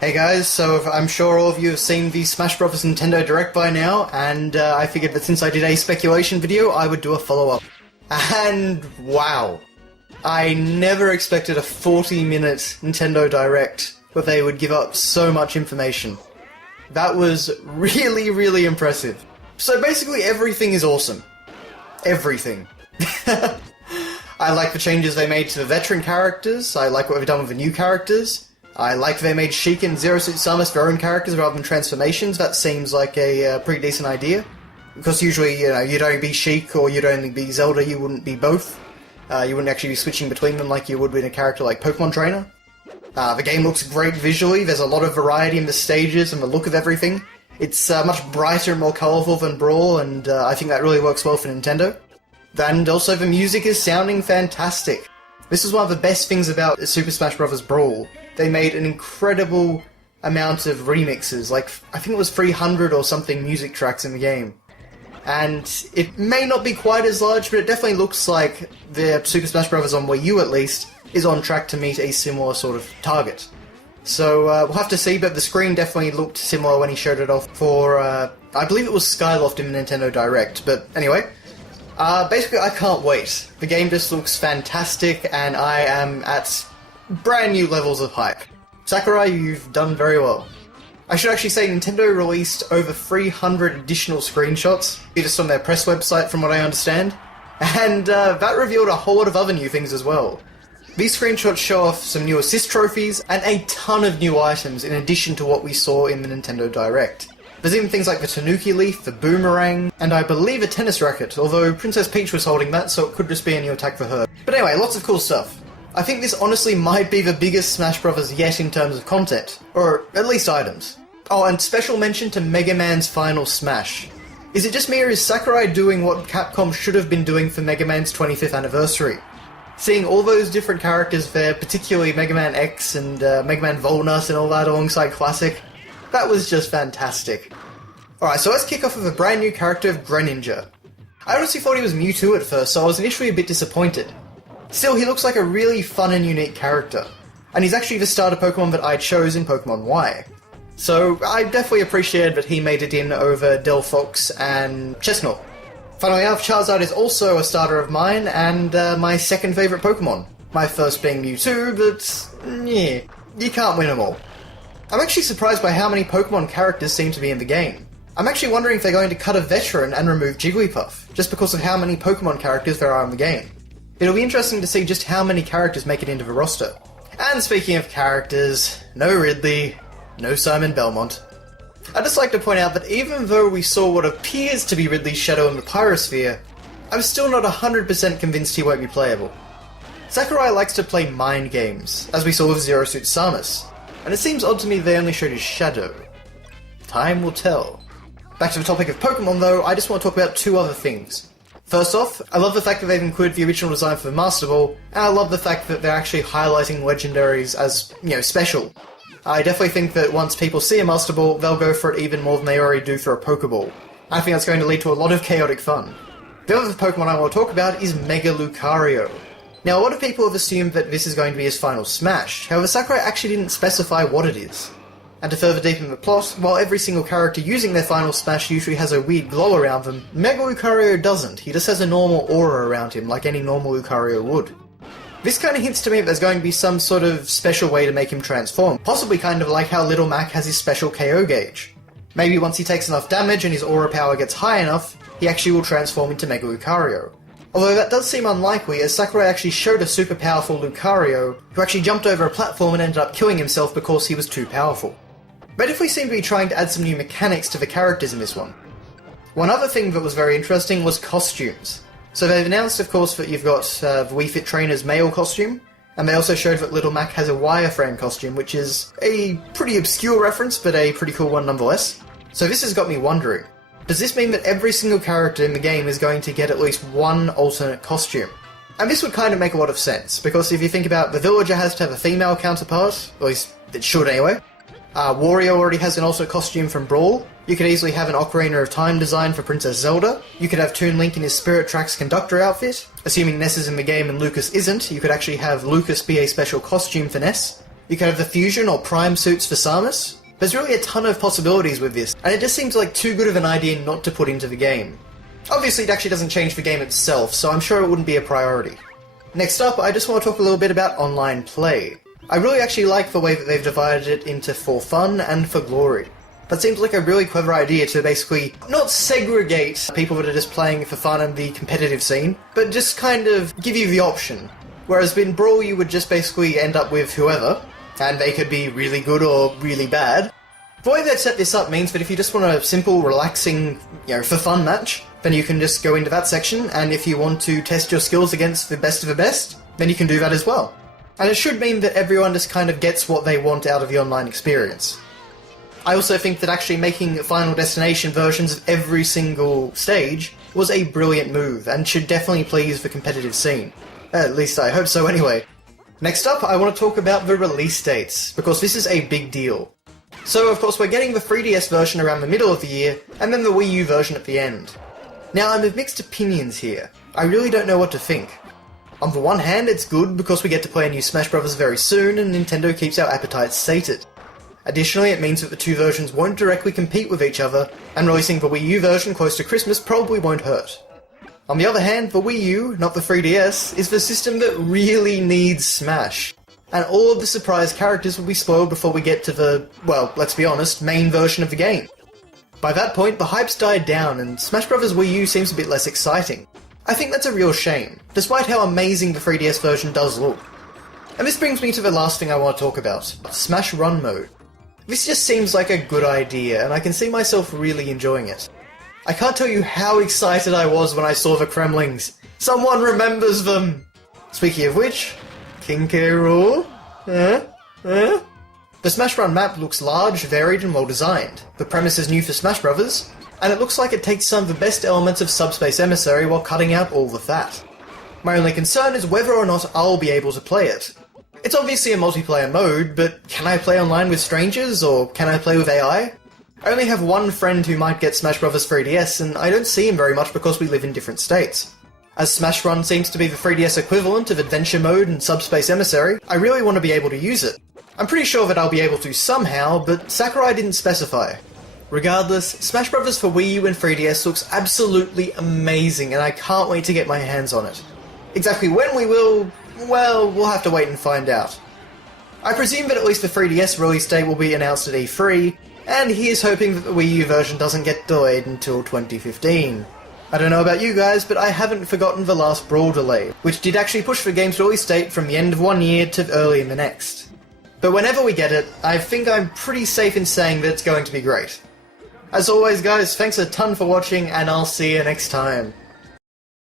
Hey guys, so I'm sure all of you have seen the Smash Bros. Nintendo Direct by now, and I figured that since I did a speculation video, I would do a follow-up. And wow. I never expected a 40-minute Nintendo Direct where they would give up so much information. That was really, really impressive. So basically everything is awesome. Everything. I like the changes they made to the veteran characters, I like what they've done with the new characters, I like they made Sheik and Zero Suit Samus their own characters rather than transformations. That seems like a pretty decent idea. Because usually, you'd only be Sheik or you'd only be Zelda, you wouldn't be both. You wouldn't actually be switching between them like you would with a character like Pokemon Trainer. The game looks great visually, there's a lot of variety in the stages and the look of everything. It's much brighter and more colourful than Brawl, and I think that really works well for Nintendo. And also the music is sounding fantastic. This is one of the best things about Super Smash Bros. Brawl. They made an incredible amount of remixes, like I think it was 300 or something music tracks in the game. And it may not be quite as large, but it definitely looks like the Super Smash Bros. On Wii U at least is on track to meet a similar sort of target. So we'll have to see, but the screen definitely looked similar when he showed it off for, I believe it was Skyloft in the Nintendo Direct, but anyway. Basically I can't wait. The game just looks fantastic, and I am at brand new levels of hype. Sakurai, you've done very well. I should actually say Nintendo released over 300 additional screenshots, just on their press website from what I understand, and that revealed a whole lot of other new things as well. These screenshots show off some new assist trophies and a ton of new items in addition to what we saw in the Nintendo Direct. There's even things like the Tanuki Leaf, the Boomerang, and I believe a tennis racket, although Princess Peach was holding that, so it could just be a new attack for her. But anyway, lots of cool stuff. I think this honestly might be the biggest Smash Bros. Yet in terms of content, or at least items. Oh, and special mention to Mega Man's final Smash. Is it just me, or is Sakurai doing what Capcom should have been doing for Mega Man's 25th anniversary? Seeing all those different characters there, particularly Mega Man X and Mega Man Volnus and all that alongside Classic, that was just fantastic. Alright, so let's kick off with a brand new character of Greninja. I honestly thought he was Mewtwo at first, so I was initially a bit disappointed. Still, he looks like a really fun and unique character, and he's actually the starter Pokemon that I chose in Pokemon Y. So I definitely appreciated that he made it in over Delphox and Chestnut. Funnily enough, Charizard is also a starter of mine, and my second favourite Pokemon. My first being Mewtwo, but yeah, you can't win them all. I'm actually surprised by how many Pokemon characters seem to be in the game. I'm actually wondering if they're going to cut a veteran and remove Jigglypuff, just because of how many Pokemon characters there are in the game. It'll be interesting to see just how many characters make it into the roster. And speaking of characters, no Ridley, no Simon Belmont. I'd just like to point out that even though we saw what appears to be Ridley's shadow in the Pyrosphere, I'm still not 100% convinced he won't be playable. Sakurai likes to play mind games, as we saw with Zero Suit Samus, and it seems odd to me they only showed his shadow. Time will tell. Back to the topic of Pokemon though, I just want to talk about two other things. First off, I love the fact that they've included the original design for the Master Ball, and I love the fact that they're actually highlighting legendaries as, special. I definitely think that once people see a Master Ball, they'll go for it even more than they already do for a Pokeball. I think that's going to lead to a lot of chaotic fun. The other Pokemon I want to talk about is Mega Lucario. Now, a lot of people have assumed that this is going to be his final Smash, however Sakurai actually didn't specify what it is. And to further deepen the plot, while every single character using their final Smash usually has a weird glow around them, Mega Lucario doesn't. He just has a normal aura around him, like any normal Lucario would. This kind of hints to me that there's going to be some sort of special way to make him transform, possibly kind of like how Little Mac has his special KO gauge. Maybe once he takes enough damage and his aura power gets high enough, he actually will transform into Mega Lucario. Although that does seem unlikely, as Sakurai actually showed a super powerful Lucario, who actually jumped over a platform and ended up killing himself because he was too powerful. But if we seem to be trying to add some new mechanics to the characters in this one. One other thing that was very interesting was costumes. So they've announced, of course, that you've got the Wii Fit Trainer's male costume, and they also showed that Little Mac has a wireframe costume, which is a pretty obscure reference, but a pretty cool one nonetheless. So this has got me wondering, does this mean that every single character in the game is going to get at least one alternate costume? And this would kind of make a lot of sense, because if you think about the villager has to have a female counterpart, or at least it should anyway. Wario already has an alternate costume from Brawl. You could easily have an Ocarina of Time design for Princess Zelda. You could have Toon Link in his Spirit Tracks conductor outfit. Assuming Ness is in the game and Lucas isn't, you could actually have Lucas be a special costume for Ness. You could have the fusion or prime suits for Samus. There's really a ton of possibilities with this, and it just seems like too good of an idea not to put into the game. Obviously it actually doesn't change the game itself, so I'm sure it wouldn't be a priority. Next up, I just want to talk a little bit about online play. I really actually like the way that they've divided it into for fun and for glory. That seems like a really clever idea to basically not segregate people that are just playing for fun and the competitive scene, but just kind of give you the option. Whereas in Brawl you would just basically end up with whoever, and they could be really good or really bad. The way they've set this up means that if you just want a simple, relaxing, for fun match, then you can just go into that section, and if you want to test your skills against the best of the best, then you can do that as well. And it should mean that everyone just kind of gets what they want out of the online experience. I also think that actually making Final Destination versions of every single stage was a brilliant move, and should definitely please the competitive scene. At least I hope so anyway. Next up, I want to talk about the release dates, because this is a big deal. So of course we're getting the 3DS version around the middle of the year, and then the Wii U version at the end. Now I'm of mixed opinions here. I really don't know what to think. On the one hand, it's good because we get to play a new Smash Bros. Very soon, and Nintendo keeps our appetites sated. Additionally, it means that the two versions won't directly compete with each other, and releasing the Wii U version close to Christmas probably won't hurt. On the other hand, the Wii U, not the 3DS, is the system that really needs Smash. And all of the surprise characters will be spoiled before we get to the, well, let's be honest, main version of the game. By that point, the hype's died down, and Smash Bros. Wii U seems a bit less exciting. I think that's a real shame, despite how amazing the 3DS version does look. And this brings me to the last thing I want to talk about, Smash Run mode. This just seems like a good idea, and I can see myself really enjoying it. I can't tell you how excited I was when I saw the Kremlings. Someone remembers them! Speaking of which, King K. Rool? The Smash Run map looks large, varied, and well designed. The premise is new for Smash Bros., and it looks like it takes some of the best elements of Subspace Emissary while cutting out all the fat. My only concern is whether or not I'll be able to play it. It's obviously a multiplayer mode, but can I play online with strangers, or can I play with AI? I only have one friend who might get Smash Bros. 3DS, and I don't see him very much because we live in different states. As Smash Run seems to be the 3DS equivalent of Adventure Mode and Subspace Emissary, I really want to be able to use it. I'm pretty sure that I'll be able to somehow, but Sakurai didn't specify. Regardless, Smash Bros. For Wii U and 3DS looks absolutely amazing, and I can't wait to get my hands on it. Exactly when we will, well, we'll have to wait and find out. I presume that at least the 3DS release date will be announced at E3, and here's hoping that the Wii U version doesn't get delayed until 2015. I don't know about you guys, but I haven't forgotten the last Brawl delay, which did actually push the game's release date from the end of one year to early in the next. But whenever we get it, I think I'm pretty safe in saying that it's going to be great. As always guys, thanks a ton for watching, and I'll see you next time.